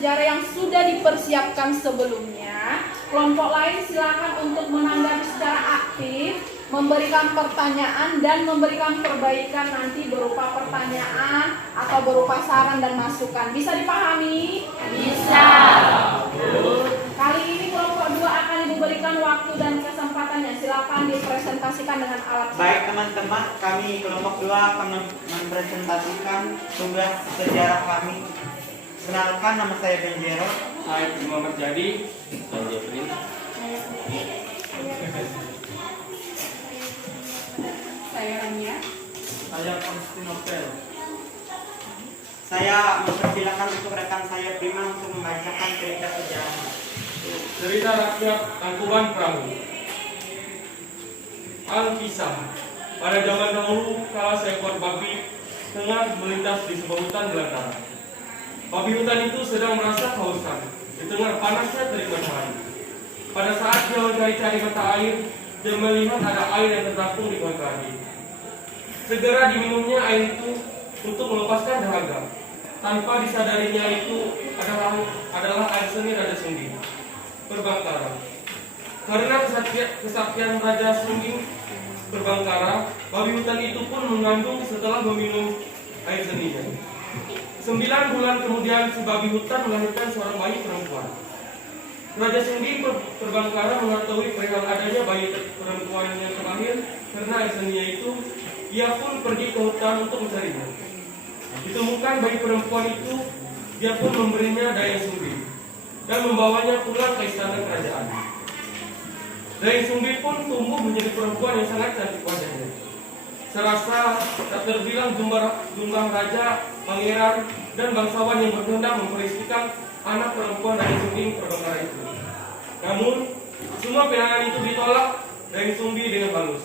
sejarah yang sudah dipersiapkan sebelumnya. Kelompok lain silakan untuk menanggapi secara aktif, memberikan pertanyaan dan memberikan perbaikan nanti berupa pertanyaan atau berupa saran dan masukan. Bisa dipahami? Bisa. Kali ini kelompok 2 akan diberikan waktu dan kesempatannya. Silakan dipresentasikan dengan alat. Baik teman-teman, kami kelompok 2 akan mempresentasikan tugas sejarah kami. Kenalkan, nama saya Benjero. Saya Muhammad Jadi. Saya Jeffrey. Saya Rania. Saya Konstantinopel. Saya mempersilakan untuk rekan saya Prima untuk membacakan cerita sejarah. Cerita rakyat Tangkuban Perahu. Alkisah. Pada zaman dahulu, kala seekor babi tengah melintas di sebuah hutan belantara. Babi hutan itu sedang merasa kehausan di tengah panasnya terik matahari. Pada saat dia mencari-cari mata air, dia melihat ada air yang tertampung di pohon keladi. Segera diminumnya air itu untuk melepaskan dahaga. Tanpa disadarinya itu adalah air seni Raja Sungging Perbangkara. Karena kesaktian Raja Sungging Perbangkara, babi hutan itu pun mengandung setelah meminum air seninya. 9 bulan kemudian si babi hutan melahirkan seorang bayi perempuan. Raja Sungging Perbangkara mengetahui perihal adanya bayi perempuan yang terlahir karena air seninya itu. Ia pun pergi ke hutan untuk mencarinya. Ditemukan bayi perempuan itu, dia pun memberinya Dayang Sumbi dan membawanya pulang ke istana kerajaan. Dayang Sumbi pun tumbuh menjadi perempuan yang sangat cantik wajahnya. Serasa tak terbilang jumlah raja, pangeran, dan bangsawan yang berkehendak memperistihkan anak perempuan Dayang Sumbi Perbangkara itu. Namun, semua pinangan itu ditolak Dayang Sumbi dengan halus.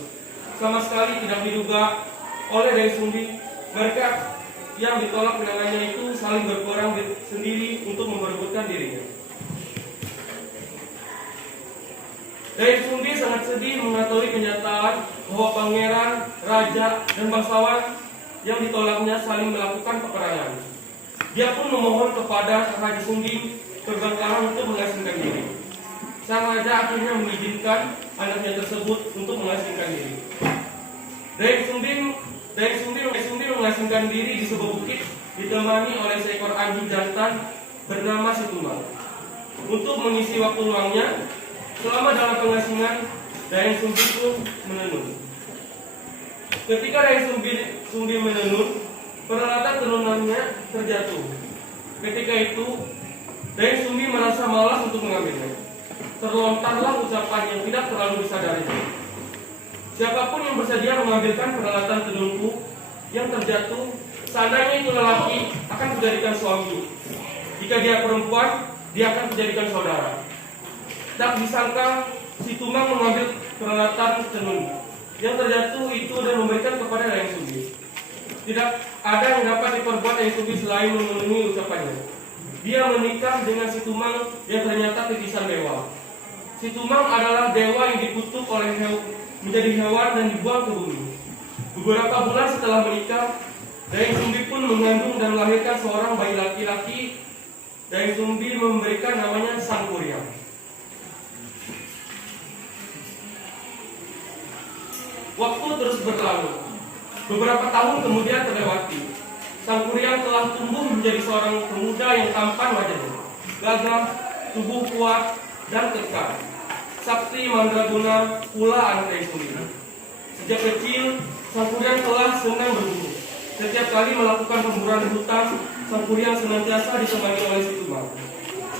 Sama sekali tidak diduga oleh Dayang Sumbi, mereka yang ditolak pinangannya itu saling berperang sendiri untuk memperebutkan dirinya. Dayang Sumbi sangat sedih mengetahui kenyataan bahwa pangeran, raja, dan bangsawan yang ditolaknya saling melakukan peperangan. Dia pun memohon kepada Raja Sungging Perbangkara untuk mengasingkan diri. Sang raja akhirnya mengizinkan anaknya tersebut untuk mengasingkan diri. Dayang Sumbi mengasingkan diri di sebuah bukit ditemani oleh seekor anjing jantan bernama Situmbang. Untuk mengisi waktu luangnya, selama dalam pengasingan, Dayang Sumbi pun menenun. Ketika Dayang Sumbi menenun, peralatan tenunannya terjatuh. Ketika itu, Dayang Sumbi merasa malas untuk mengambilnya. Terlontarlah ucapan yang tidak terlalu disadarinya. Siapapun yang bersedia mengambilkan peralatan tenunku yang terjatuh, seandainya itu lelaki, akan kujadikan suami. Jika dia perempuan, dia akan kujadikan saudara. Tak disangka, si Tumang mengambil peralatan tenun yang terjatuh itu dan memberikan kepada Dayang Sumbi. Tidak ada yang dapat diperbuat Dayang Sumbi selain memenuhi ucapannya. Dia menikah dengan si Tumang yang ternyata titisan dewa. Si Tumang adalah dewa yang dikutuk menjadi hewan dan dibuang ke bumi. Beberapa bulan setelah menikah, Dayang Sumbi pun mengandung dan melahirkan seorang bayi laki-laki. Dayang Sumbi memberikan namanya Sangkuriang. Waktu terus berlalu. Beberapa tahun kemudian terlewati. Sangkuriang telah tumbuh menjadi seorang pemuda yang tampan wajahnya, gagah, tubuh kuat, dan kekar. Sakti mandraguna pula anak Dayang Sumbi. Sejak kecil, Sangkuriang telah senang berburu. Setiap kali melakukan pemburuan di hutan, Sangkuriang senantiasa ditemani oleh si Tumang.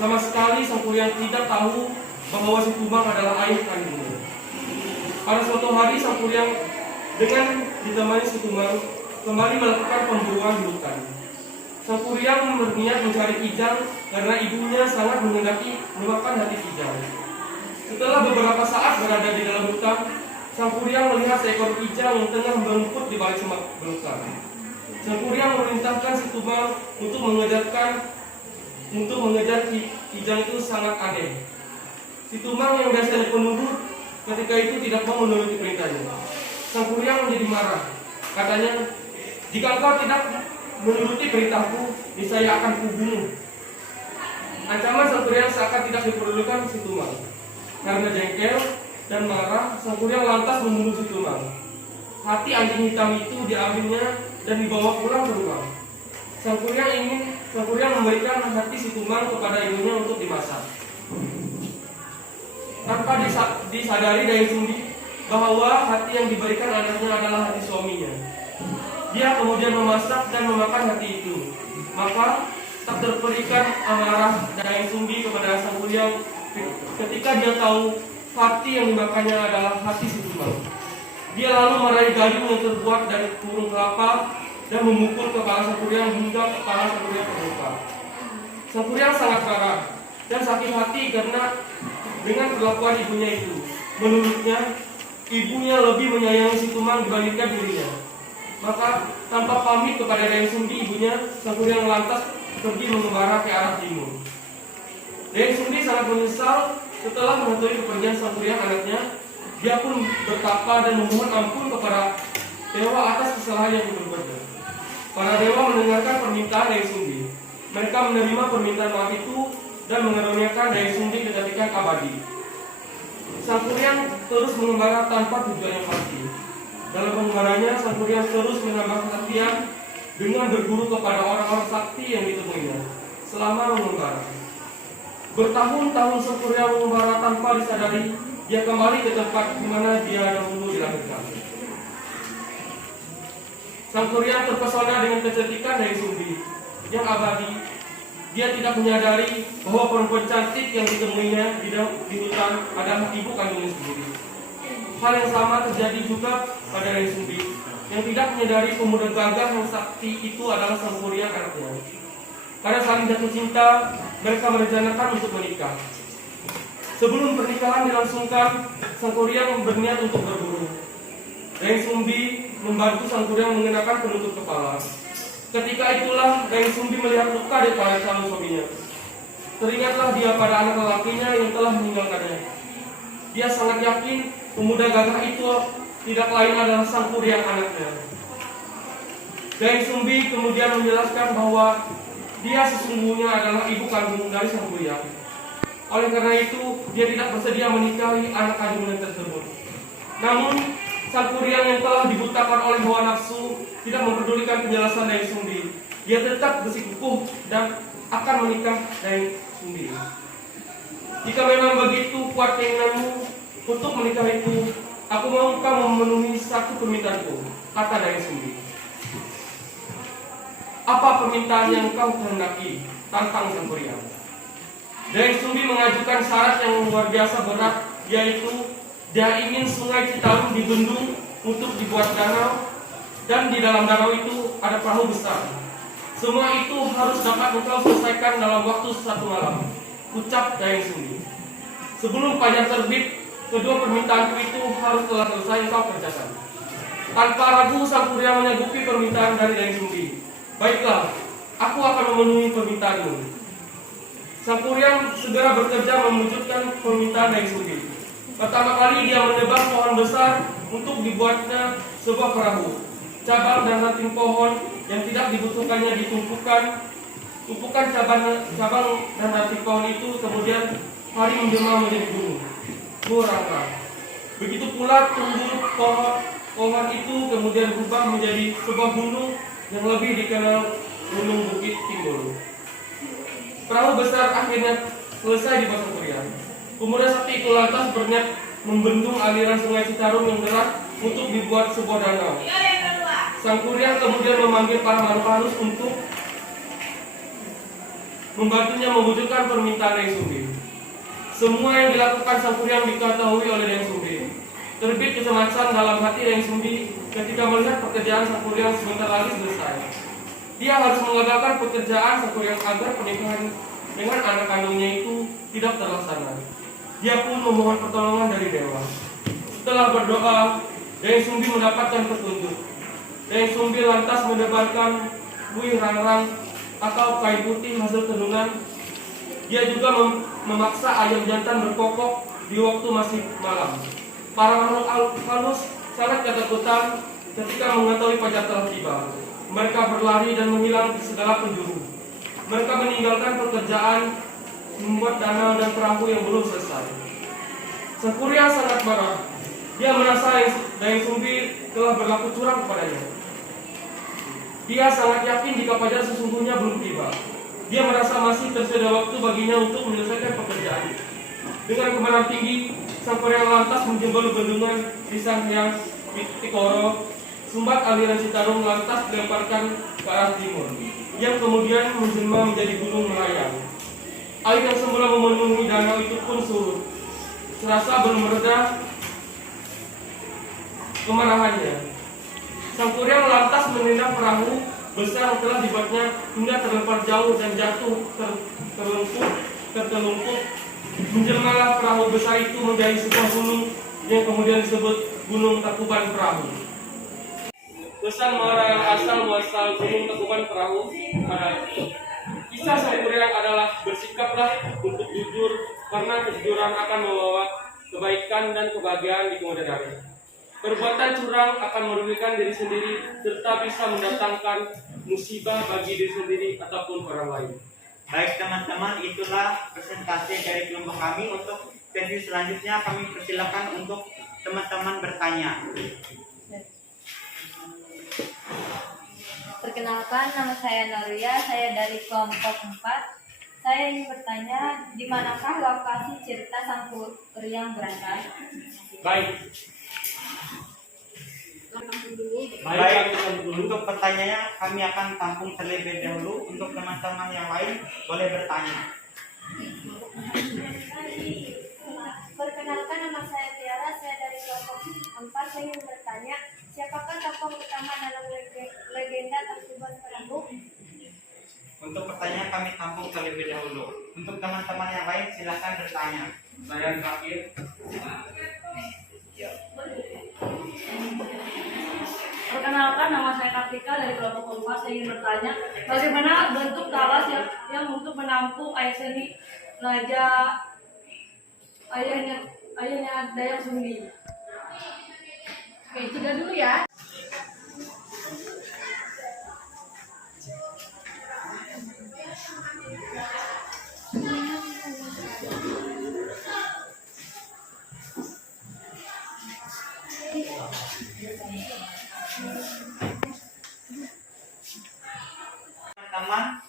Sama sekali Sangkuriang tidak tahu bahwa si Tumang adalah ayah kandungnya. Pada suatu hari Sangkuriang dengan ditemani si Tumang kembali melakukan pemburuan di hutan. Sangkuriang berniat mencari kijang karena ibunya sangat menghendaki memakan hati kijang. Setelah beberapa saat berada di dalam hutan, Sangkuriang melihat seekor kijang yang tengah meluput di balik semak belukar. Sangkuriang memerintahkan si Tumang untuk mengejar kijang itu sangat aneh. Si Tumang yang biasanya penurut ketika itu tidak mau menuruti perintahnya. Sangkuriang menjadi marah. Katanya, jika engkau tidak menuruti perintahku, niscaya akan kubunuh. Ancaman Sang Kuryang seakan tidak diperlukan si Tumang. Karena jengkel dan marah, Sang Kuryang lantas membunuh si Tumang. Hati anjing hitam itu diambilnya dan dibawa pulang ke rumah. Sang Kuryang memberikan hati si Tumang kepada ibunya untuk dimasak. Tanpa disadari Dayang Sumbi bahwa hati yang diberikan anaknya adalah hati suaminya. Dia kemudian memasak dan memakan hati itu. Maka tak terperikan amarah Dayang Sumbi kepada Sang Kuryang ketika dia tahu hati yang dimakannya adalah hati si Tumang. Dia lalu meraih gayung yang terbuat dari burung kelapa dan memukul kepala Sang Kuryang hingga kepala Sang Kuryang terluka. Sang Kuryang sangat marah dan sakit hati karena dengan perlakuan ibunya itu. Menurutnya, ibunya lebih menyayangi si Tumang dibandingkan dirinya. Maka tanpa pamit kepada Dayang Sumbi, ibunya, Sang Kuryang lantas pergi mengembara ke arah timur. Dayang Sumbi sangat menyesal setelah mengetahui kepergian Sang Kuryang anaknya. Dia pun bertapa dan memohon ampun kepada dewa atas kesalahan yang diperbuatnya. Para dewa mendengarkan permintaan Dayang Sumbi. Mereka menerima permintaan maaf itu dan mengaruniakan Dayang Sumbi kecantikan abadi. Sang Kuryang terus mengembara tanpa tujuan yang pasti. Dalam pengembaranya, Sang Kuryang terus menambah kesaktian dengan berguru kepada orang-orang sakti yang ditemuinya selama mengembara. Bertahun-tahun Sang Kuryang mengembara tanpa disadari, dia kembali ke tempat di mana dia dahulu dilahirkan. Sang Kuryang terpesona dengan kecantikan Dayang Sumbi yang abadi. Dia tidak menyadari bahwa perempuan cantik yang ditemuinya di hutan adalah ibu kandungnya sendiri. Hal yang sama terjadi juga pada Dayang Sumbi yang tidak menyadari pemuda gagah yang sakti itu adalah Sang Kuryang anaknya. Karena saling jatuh cinta, mereka merencanakan untuk menikah. Sebelum pernikahan dilangsungkan, Sang Kuryang berniat untuk berburu. Dayang Sumbi membantu Sang Kuryang mengenakan penutup kepala. Ketika itulah Dayang Sumbi melihat luka di kepala calon suaminya. Teringatlah dia pada anak lelakinya yang telah meninggalkannya. Dia sangat yakin pemuda gagah itu tidak lain adalah Sang Kuryang anaknya. Dayang Sumbi kemudian menjelaskan bahwa dia sesungguhnya adalah ibu kandung dari Sang Kuryang. Oleh karena itu, dia tidak bersedia menikahi anak kandungnya tersebut. Namun, Sang Kuryang yang telah dibutakan oleh hawa nafsu tidak mempedulikan penjelasan Dayang Sumbi. Dia tetap bersikukuh dan akan menikah Dayang Sumbi. Jika memang begitu kuat keinginanmu untuk menikah itu, aku mau kamu memenuhi satu permintaanku, kata Dayang Sumbi. Apa permintaan yang kau kehendaki? Tantang Sang Kuryang. Dayang Sumbi mengajukan syarat yang luar biasa berat, yaitu dia ingin sungai Citarum dibendung untuk dibuat danau, dan di dalam danau itu ada perahu besar. Semua itu harus dapat engkau selesaikan dalam waktu 1 malam, ucap Dayang Sumbi. Sebelum fajar terbit, kedua permintaanku itu harus telah selesai engkau kerjakan. Tanpa ragu, Sang Kuryang menyanggupi permintaan dari Dayang Sumbi. Baiklah, aku akan memenuhi permintaanmu. Sang Kuryang segera bekerja mewujudkan permintaan Dayang Sumbi. Pertama kali dia menebang pohon besar untuk dibuatnya sebuah perahu. Cabang dan ranting pohon yang tidak dibutuhkannya ditumpukan. Tumpukan cabang dan ranting pohon itu kemudian hari menjelma menjadi gunung, Burangka. Begitu pula tumbuh pohon itu kemudian berubah menjadi sebuah gunung yang lebih dikenal Gunung Bukit Timbul. Perahu besar akhirnya selesai dibuat Sang Kuryang. Pemuda sakti itu lantas berniat membendung aliran sungai Citarum yang deras untuk dibuat sebuah danau. Sang Kuryang kemudian memanggil para makhluk halus untuk membantunya mewujudkan permintaan Dayang Sumbi. Semua yang dilakukan Sang Kuryang diketahui oleh Dayang Sumbi. Terbit kecemasan dalam hati Dayang Sumbi ketika melihat pekerjaan Sang Kuryang sebentar lagi selesai. Dia harus mengagalkan pekerjaan Sang Kuryang agar pernikahan dengan anak kandungnya itu tidak terlaksana. Dia pun memohon pertolongan dari dewa. Setelah berdoa, Dayang Sumbi mendapatkan petunjuk. Dayang Sumbi lantas mendebarkan buih rangrang atau kain putih hasil tenungan. Dia juga memaksa ayam jantan berkokok di waktu masih malam. Para makhluk halus sangat ketakutan ketika mengetahui fajar telah tiba. Mereka berlari dan menghilang ke segala penjuru. Mereka meninggalkan pekerjaan membuat danau dan perahu yang belum selesai. Sang Kuryang sangat marah. Dia merasa Dayang Sumbi telah berlaku curang kepadanya. Dia sangat yakin jika fajar sesungguhnya belum tiba. Dia merasa masih tersedia waktu baginya untuk menyelesaikan pekerjaan. Dengan kemarahan tinggi, Sang Kuryang lantas menjebol bendungan di Sang Hyang Tikoro. Sumbat aliran Citarum lantas dilemparkan ke arah timur, yang kemudian menjelma menjadi gunung melayang. Air yang semula memenuhi danau itu pun surut. Serasa belum mereda kemarahannya, Sang Kuryang lantas menendang perahu besar yang telah dibuatnya hingga terlempar jauh dan jatuh tertelungkup. Menjelmalah perahu besar itu menjadi sebuah gunung yang kemudian disebut Gunung Tangkuban Perahu. Pesan muara yang asal muasal Gunung Tangkuban Perahu adalah kisah Sang Kuryang adalah bersikaplah untuk jujur, karena kejujuran akan membawa kebaikan dan kebahagiaan di kemudian hari. Perbuatan curang akan merugikan diri sendiri serta bisa mendatangkan musibah bagi diri sendiri ataupun orang lain. Baik teman-teman, itulah presentasi dari kelompok kami. Untuk sesi selanjutnya kami persilakan untuk teman-teman bertanya. Perkenalkan, nama saya Noria, saya dari kelompok 4. Saya ingin bertanya, di manakah lokasi cerita Sang Kuryang berasal? Baik, Untuk pertanyaannya kami akan tampung terlebih dahulu. Untuk teman-teman yang lain boleh bertanya. Perkenalkan, nama saya Tiara, saya dari kelompok 4. Saya ingin bertanya, siapakah tokoh utama dalam legenda Tangkuban Perahu? Untuk pertanyaan kami tampung terlebih dahulu. Untuk teman-teman yang lain silakan bertanya. saya terakhir. Perkenalkan, nama saya Kartika dari kelompok 4. Saya ingin bertanya, bagaimana bentuk talas yang untuk menampung air seni raja ayahnya Dayang Sumbi? Oke, jeda dulu ya. Teman-teman,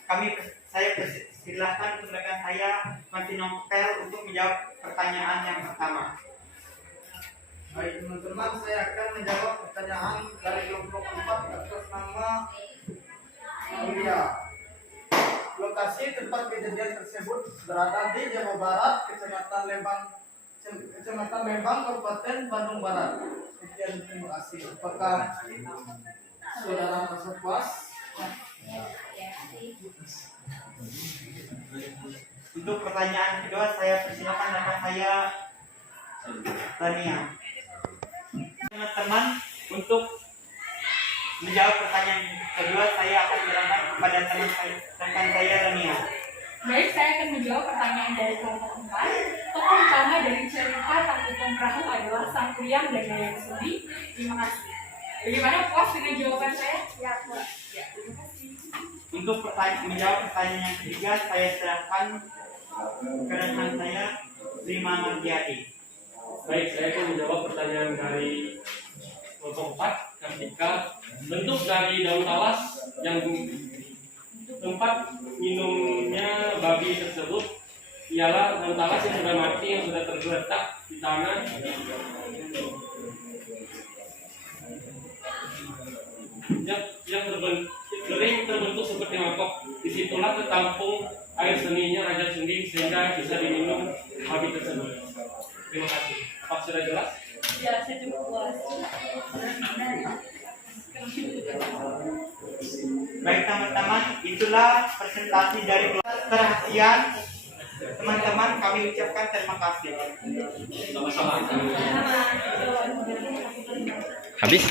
saya persilahkan untuk rekan saya Martin Nompel untuk menjawab pertanyaan yang pertama. Baik teman-teman, saya akan menjawab pertanyaan dari kelompok 4 atas nama Mulia. Lokasi tempat kejadian tersebut berada di Jawa Barat, Kecamatan Lembang, Kabupaten Bandung Barat. Sekian, terima kasih. Apakah saudara merasa puas? Untuk pertanyaan kedua saya persilakan rekan saya Tania. Teman-teman, untuk menjawab pertanyaan kedua saya akan serahkan kepada rekan saya Tania. Baik, saya akan menjawab pertanyaan dari kelompok 4. Tokoh utama dari cerita Tangkuban Perahu adalah Sang Kuryang dan Dayang Sumbi. Terima kasih. Bagaimana, puas dengan jawaban saya? Ya, puas. Ya, terima kasih. Untuk menjawab pertanyaan yang ketiga saya serahkan ke rekan saya Rima Mardiati. Baik, saya akan menjawab pertanyaan dari kelompok 4. Ketika bentuk dari daun talas yang tempat minumnya babi tersebut ialah daun talas yang sudah mati, yang sudah tergeletak di tanah. Yang terbentuk seperti mangkok. Disitulah tertampung air seninya Raja Sumbi sehingga bisa diminum babi tersebut. Terima kasih. Apa sudah jelas? Ya, saya cukup puas. Baik teman-teman, itulah presentasi dari kelas kerahasiaan. Teman-teman, kami ucapkan terima kasih. Sama-sama. Habis?